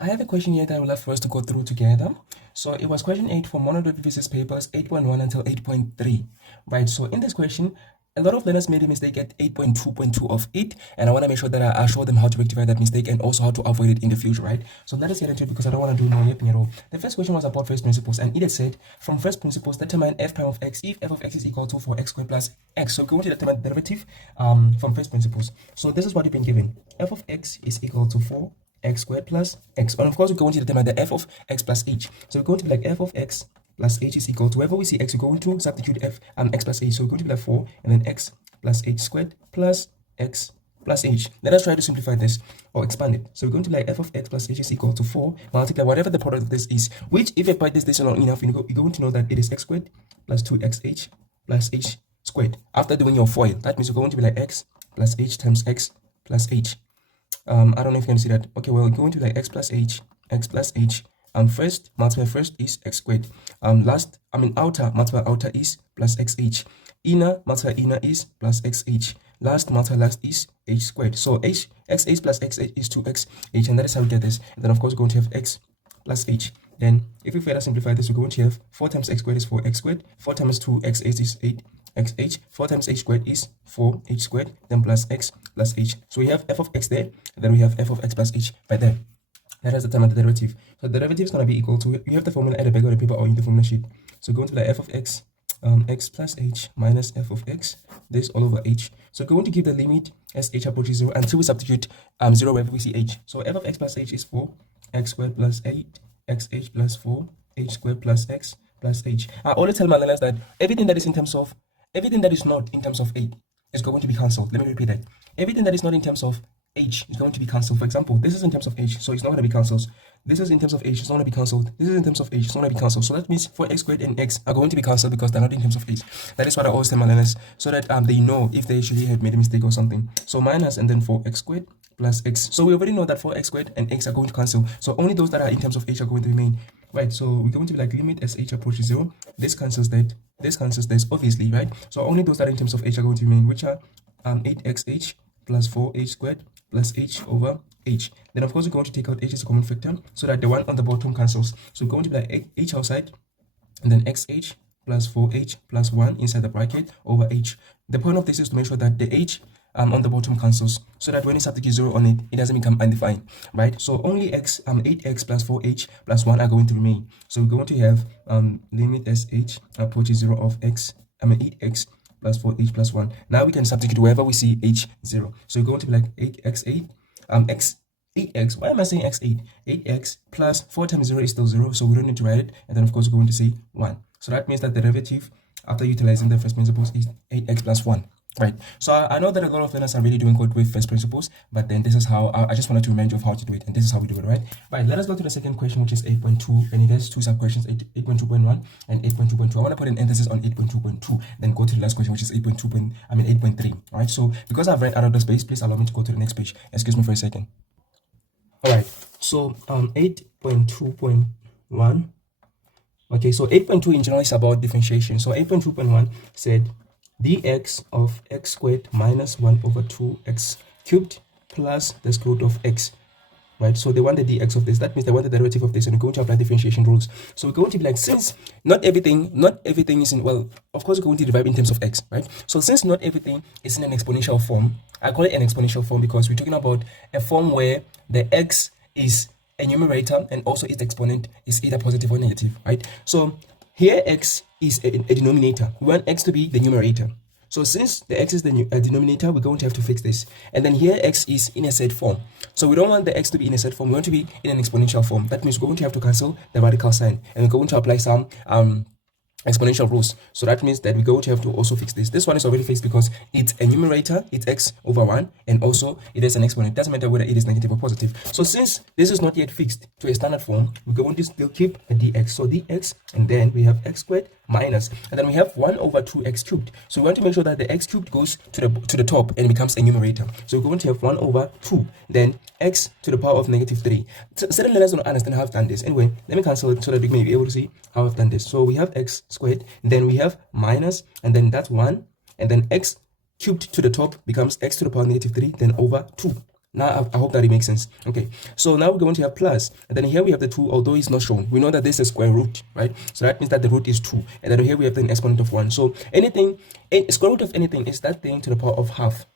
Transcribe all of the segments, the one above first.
I have a question here that I would love for us to go through together. So it was question 8 for monoderivative physics papers 8.1 until 8.3. Right, so in this question, a lot of learners made a mistake at 8.2.2 of it, and I want to make sure that I show them how to rectify that mistake and also how to avoid it in the future, right? So let us get into it because I don't want to do no yipping at all. The first question was about first principles, and it had said, from first principles, determine f prime of x if f of x is equal to 4x squared plus x. So we're going to determine the derivative from first principles. So this is what you've been given. F of x is equal to 4x squared plus x. And of course, we're going to determine the f of x plus h. So we're going to be like f of x plus h is equal to, wherever we see x, we're going to substitute f x plus h. So we're going to be like 4 and then x plus h squared plus x plus h. Let us try to simplify this or expand it. So we're going to be like f of x plus h is equal to 4 multiply whatever the product of this is, which if you apply this long enough, you're going to know that it is x squared plus 2xh plus h squared. After doing your FOIL, that means you're going to be like x plus h times x plus h. I don't know if you can see that. Okay, well, we're going to be like x plus h. First multiply first is x squared. Outer multiply outer is plus xh. Inner multiply inner is plus xh. Last multiply last is h squared. So xh plus xh is 2xh, and that is how we get this. And then of course we're going to have x plus h. Then if we further simplify this, we're going to have 4 times x squared is 4x squared. 4 times 2xh is 8xh. 4 times h squared is 4h squared, then plus x plus h. So we have f of x there, and then we have f of x plus h by there. That has determined the derivative. So the derivative is going to be equal to, you have the formula at the back of the paper or in the formula sheet. So going to the f of x, x plus h minus f of x, this all over h. So we're going to give the limit as h approaches 0 until we substitute 0 wherever we see h. So f of x plus h is 4x squared plus 8xh plus 4h squared plus x plus h. I always tell my learners that everything that is not in terms of 8 is going to be cancelled. Let me repeat that. Everything that is not in terms of h is going to be cancelled. For example, this is in terms of h, so it's not going to be cancelled. This is in terms of h, it's not going to be cancelled. This is in terms of h, it's not going to be cancelled. So that means 4x squared and x are going to be cancelled because they're not in terms of h. That is what I always tell my learners, so that they know if they actually have made a mistake or something. So minus and then 4x squared plus x. So we already know that 4x squared and x are going to cancel. So only those that are in terms of h are going to remain. Right, so we're going to be like limit as h approaches 0. This cancels that. This cancels this, obviously, right? So only those that are in terms of h are going to remain, which are 8xh plus 4h squared plus h over h. Then of course we're going to take out h as a common factor so that the one on the bottom cancels. So we're going to be like h outside and then xh plus 4h plus 1 inside the bracket over h. The point of this is to make sure that the h on the bottom cancels, so that when you substitute 0 on it, it doesn't become undefined, right? So only x 8x plus 4h plus 1 are going to remain. So we're going to have limit as h approaches 0 of x 8x plus 4h plus 1. Now we can substitute wherever we see h 0. So we're going to be like 8x8 8x, why am I saying x8? 8x plus 4 times 0 is still 0, so we don't need to write it. And then of course we're going to say 1. So that means that the derivative after utilizing the first principles is 8x plus 1. Right, so I know that a lot of learners are really doing good with first principles, but then this is how I just wanted to remind you of how to do it, and this is how we do it, right? Right, let us go to the second question, which is 8.2, and it has two sub questions, 8.2.1 and 8.2.2. I want to put an emphasis on 8.2.2, then go to the last question, which is 8.3. Right, so because I've read out of the space, please allow me to go to the next page. Excuse me for a second. All right, so 8.2.1. Okay, so 8.2 in general is about differentiation. So 8.2.1 said dx of x squared minus 1 over 2x cubed plus the square root of x, right? So they want the dx of this. That means they want the derivative of this, and we're going to apply differentiation rules. So we're going to be like, since not everything is in, well, of course we're going to derive in terms of x, right? So since not everything is in an exponential form, I call it an exponential form because we're talking about a form where the x is a numerator and also its exponent is either positive or negative, right? So here x is a denominator. We want x to be the numerator. So since the x is the denominator, we're going to have to fix this. And then here x is in a set form. So we don't want the x to be in a set form. We want to be in an exponential form. That means we're going to have to cancel the radical sign. And we're going to apply some exponential rules. So that means that we're going to have to also fix this. This one is already fixed because it's a numerator, it's x over 1, and also it is an exponent. It doesn't matter whether it is negative or positive. So since this is not yet fixed to a standard form, we're going to still keep a dx. So dx, and then we have x squared minus, and then we have 1 over 2x cubed. So we want to make sure that the x cubed goes to the top and becomes a numerator. So we're going to have 1 over 2, then x to the power of negative 3. So certain learners don't understand how I've done this. Anyway, let me cancel it so that we may be able to see how I've done this. So we have x squared, then we have minus, and then that's 1, and then x cubed to the top becomes x to the power of negative 3, then over 2. Now I hope that it makes sense. Okay, so now we're going to have plus, and then here we have the 2, although it's not shown. We know that this is square root, right? So that means that the root is 2, and then here we have the exponent of 1. So anything, square root of anything is that thing to the power of half,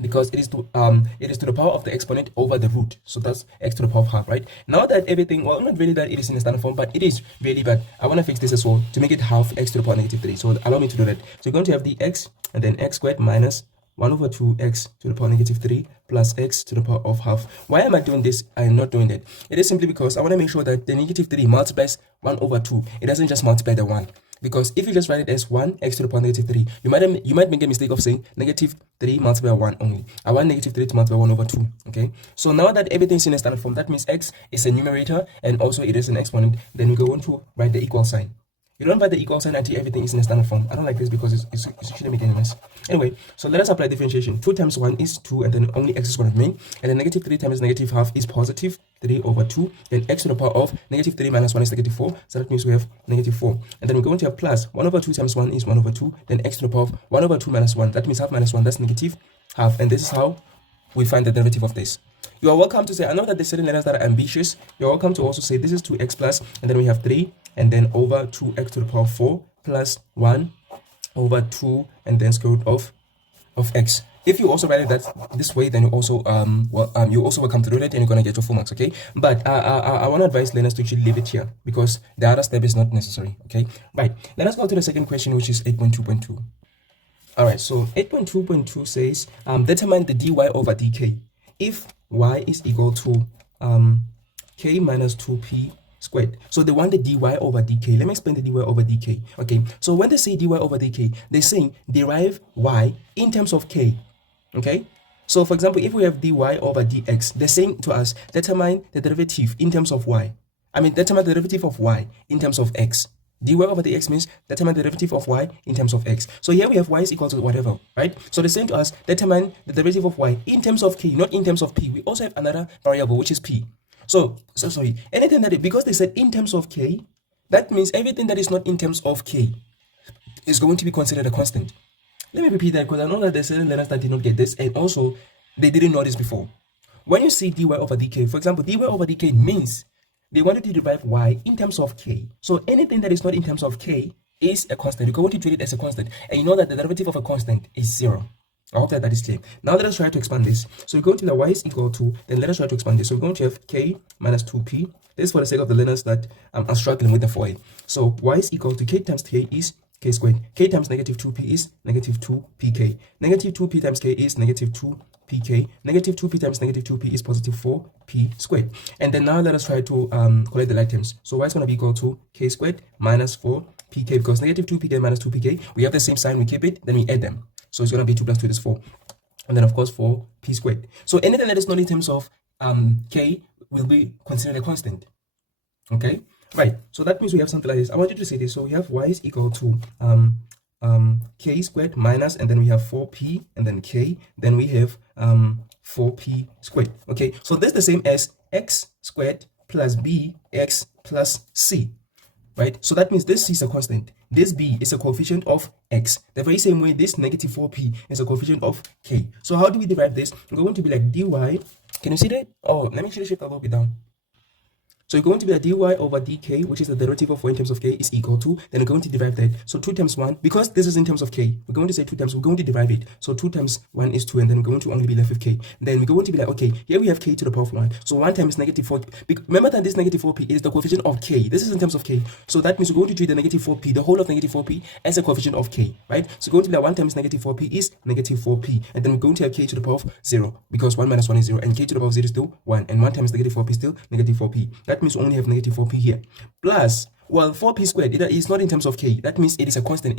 because it is to the power of the exponent over the root. So that's x to the power of half, right? Now that everything, well, not really that it is in the standard form, but it is really, but I want to fix this as well to make it half x to the power negative 3. So allow me to do that. So you're going to have the x, and then x squared minus 1 over 2x to the power negative 3 plus x to the power of half. Why am I doing this? I am not doing that. It is simply because I want to make sure that the negative 3 multiplies 1 over 2. It doesn't just multiply the 1. Because if you just write it as 1 x to the power negative 3, you might make a mistake of saying negative 3 multiplied by 1 only. I want negative 3 to multiply 1 over 2. Okay. So now that everything's in a standard form, that means x is a numerator and also it is an exponent. Then we go on to write the equal sign. You don't write the equal sign until everything is in a standard form. I don't like this because it shouldn't make any mess. Anyway, so let us apply differentiation. 2 times 1 is 2, and then only x is going to remain. And then negative 3 times negative half is positive 3 over 2. Then x to the power of negative 3 minus 1 is negative 4. So that means we have negative 4. And then we're going to have plus 1 over 2 times 1 is 1 over 2. Then x to the power of 1 over 2 minus 1. That means half minus 1. That's negative half. And this is how we find the derivative of this. You are welcome to say, I know that there's certain letters that are ambitious. You're welcome to also say this is 2x plus, and then we have 3, and then over 2x to the power of 4 plus 1 over 2, and then square root of x. If you also write it that this way, then you also you also welcome to do that, and you're gonna get your full marks, okay? But I want to advise learners to actually leave it here because the other step is not necessary, okay? Right. Let us go to the second question, which is 8.2.2. All right. So 8.2.2 says determine the dy over dk if y is equal to k minus 2p squared. So they want the dy over dk. Let me explain the dy over dk. Okay, so when they say dy over dk, they're saying derive y in terms of k. Okay, so for example, if we have dy over dx, they're saying to us determine the derivative in terms of y. Determine the derivative of y in terms of x. dy over dx means determine the derivative of y in terms of x. So here we have y is equal to whatever, right? So they're saying to us determine the derivative of y in terms of k, not in terms of p. We also have another variable, which is p. So sorry, anything that, because they said in terms of k, that means everything that is not in terms of k is going to be considered a constant. Let me repeat that because I know that there's certain learners that did not get this, and also they didn't know this before. When you see dy over dk, for example, dy over dk means they wanted to derive y in terms of k. So anything that is not in terms of k is a constant. You're going to treat it as a constant, and you know that the derivative of a constant is 0. I hope that is clear. Now let us try to expand this. So we're going to the y is equal to, then let us try to expand this. So we're going to have k minus 2p. This is for the sake of the learners that are struggling with the FOIL. So y is equal to k times k is k squared. K times negative 2p is negative 2pk. Negative 2p times k is negative 2pk. Negative 2p times negative 2p is positive 4p squared. And then now let us try to collect the like terms. So y is going to be equal to k squared minus 4pk, because negative 2pk minus 2pk, we have the same sign, we keep it, then we add them. So it's going to be 2 plus 2 is 4. And then, of course, 4p squared. So anything that is not in terms of k will be considered a constant. Okay? Right. So that means we have something like this. I want you to say this. So we have y is equal to k squared minus, and then we have 4p, and then k. Then we have 4p squared. Okay? So that's the same as x squared plus bx plus c. Right? So that means this c is a constant. This b is a coefficient of x. The very same way this negative 4p is a coefficient of k. So how do we derive this? We're going to be like dy. Can you see that? Oh, let me actually shift a little bit down. So you're going to be like dy over dk, which is the derivative of y in terms of k, is equal to, then we're going to derive that. So 2 times 1, because this is in terms of k, we're going to say 2 times, we're going to derive it. So 2 times 1 is 2, and then we're going to only be left with k. Then we're going to be like, okay, here we have k to the power of 1. So 1 times negative 4, remember that this negative 4p is the coefficient of k. This is in terms of k. So that means we're going to treat the negative 4p, the whole of negative 4p, as a coefficient of k, right? So we're going to be like 1 times negative 4p is negative 4p. And then we're going to have k to the power of 0, because 1 minus 1 is 0, and k to the power of 0 is still 1. And 1 times negative 4p is still negative 4p. That means we only have negative 4p here. Plus, well, 4p squared, it is not in terms of k. That means it is a constant.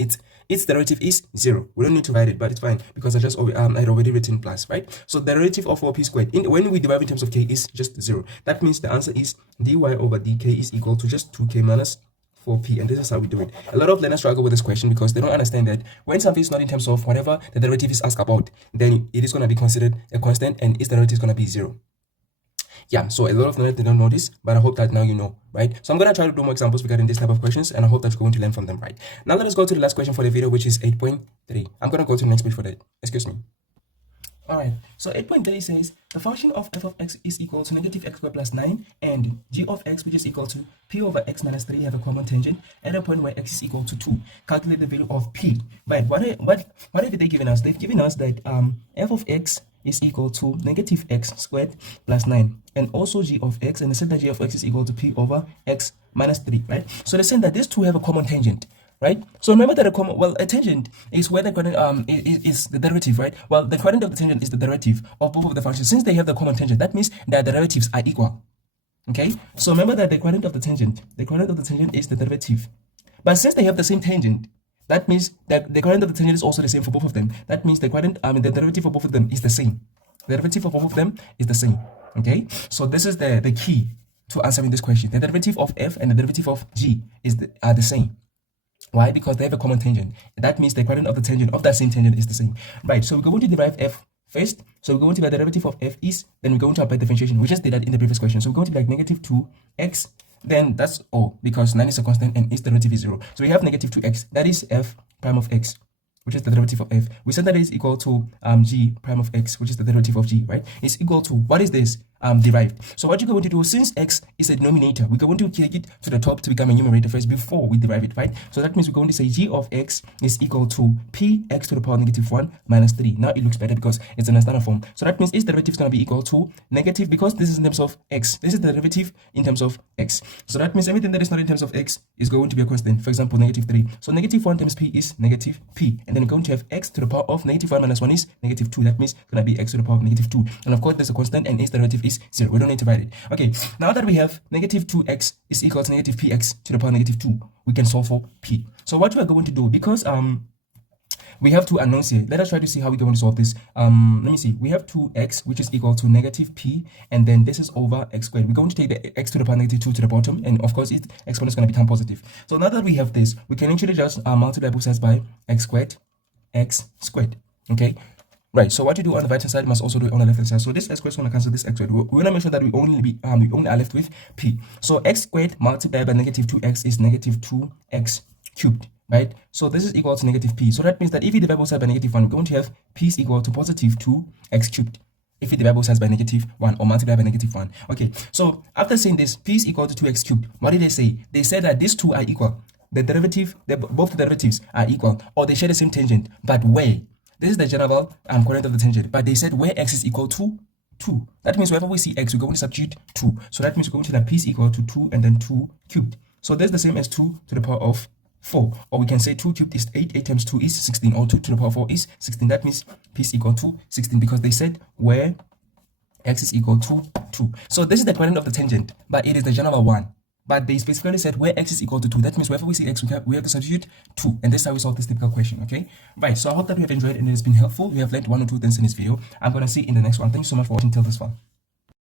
Its derivative is 0. We don't need to write it, but it's fine because I had already written plus, right? So the derivative of 4p squared, when we derive in terms of k, is just 0. That means the answer is dy over dk is equal to just 2k minus 4p, and this is how we do it. A lot of learners struggle with this question because they don't understand that when something is not in terms of whatever the derivative is asked about, then it is going to be considered a constant, and its derivative is going to be 0. Yeah, so a lot of learners didn't know this, but I hope that now you know, right? So I'm going to try to do more examples regarding this type of questions, and I hope that you're going to learn from them, right? Now let us go to the last question for the video, which is 8.3. I'm going to go to the next page for that. Excuse me. All right, so 8.3 says the function of f of x is equal to negative x squared plus 9 and g of x, which is equal to p over x minus 3, have a common tangent at a point where x is equal to 2. Calculate the value of p. Right, what have they given us? They've given us that f of x is equal to negative x squared plus 9 and also g of x, and they said that g of x is equal to p over x minus 3, right? So they're saying that these two have a common tangent. Right? So remember that a tangent is where the quadrant is the derivative, right? Well, the quadrant of the tangent is the derivative of both of the functions. Since they have the common tangent, that means that the derivatives are equal. Okay? So remember that the quadrant of the tangent is the derivative. But since they have the same tangent, that means that the quadrant of the tangent is also the same for both of them. That means the derivative of both of them is the same. The derivative of both of them is the same. Okay? So this is the key to answering this question. The derivative of f and the derivative of g are the same. Why? Because they have a common tangent. That means the quadrant of the tangent of that same tangent is the same. Right, so we're going to derive f first. So we're going to be the derivative of f is, then we're going to apply differentiation. We just did that in the previous question. So we're going to be like negative 2x, then that's all, because 9 is a constant and its derivative is 0. So we have negative 2x, that is f prime of x, which is the derivative of f. We said that is equal to g prime of x, which is the derivative of g, right? It's equal to, what is this? Derived. So what you're going to do, since x is a denominator, we're going to take it to the top to become a numerator first before we derive it, right? So that means we're going to say g of x is equal to px to the power negative 1 minus 3. Now it looks better because it's in a standard form. So that means its derivative is going to be equal to negative, because this is in terms of x. This is the derivative in terms of x. So that means everything that is not in terms of x is going to be a constant. For example, negative 3. So negative 1 times p is negative p. And then we're going to have x to the power of negative 1 minus 1 is negative 2. That means it's going to be x to the power of negative 2. And of course, there's a constant and its derivative is 0. We don't need to write it. Okay, now that we have negative 2x is equal to negative px to the power negative 2, we can solve for p. So what we're going to do, because we have two unknowns here, let us try to see how we're going to solve this. Let me see. We have 2x, which is equal to negative p, and then this is over x squared. We're going to take the x to the power negative 2 to the bottom, and of course its exponent is going to become positive. So now that we have this, we can actually just multiply both sides by x squared. Okay. Right, so what you do on the right hand side must also do it on the left hand side. So this x squared is going to cancel this x squared. We want to make sure that we only are left with p. So x squared multiplied by negative 2x is negative 2x cubed, right? So this is equal to negative p. So that means that if we divide both sides by negative 1, we're going to have p is equal to positive 2x cubed. If we divide both sides by negative 1 or multiply by negative 1. Okay, so after saying this, p is equal to 2x cubed, what did they say? They said that these two are equal. Both the derivatives are equal, or they share the same tangent, but where? This is the general quadrant of the tangent, but they said where x is equal to 2. That means wherever we see x, we're going to substitute 2. So that means we're going to have p is equal to 2 and then 2 cubed. So that's the same as 2 to the power of 4. Or we can say 2 cubed is 8, 8 times 2 is 16, or 2 to the power 4 is 16. That means p is equal to 16, because they said where x is equal to 2. So this is the quadrant of the tangent, but it is the general one. But they specifically said where x is equal to 2. That means wherever we see x, we have to substitute 2. And this is how we solve this typical question, okay? Right, so I hope that you have enjoyed and it has been helpful. We have learned 1 or 2 things in this video. I'm going to see you in the next one. Thank you so much for watching till this far.